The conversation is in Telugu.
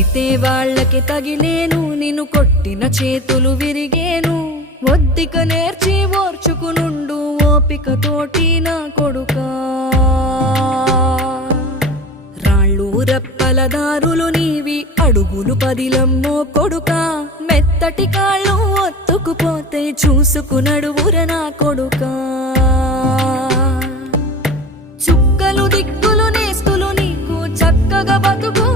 కొడితే వాళ్ళకి తగిలేను, నిన్ను కొట్టిన చేతులు విరిగేను. ఒద్దిక నేర్చి ఓర్చుకునుండు ఓపికతోటి నా కొడుకా. రాళ్ళు రప్పల దారులు నీవి, అడుగులు పదిలమ్మో కొడుకా. మెత్తటి కాళ్ళు ఒత్తుకుపోతే చూసుకునడువుర నా కొడుకా. చుక్కలు దిక్కులు నేస్తులు నీకు చక్కగా బతుకు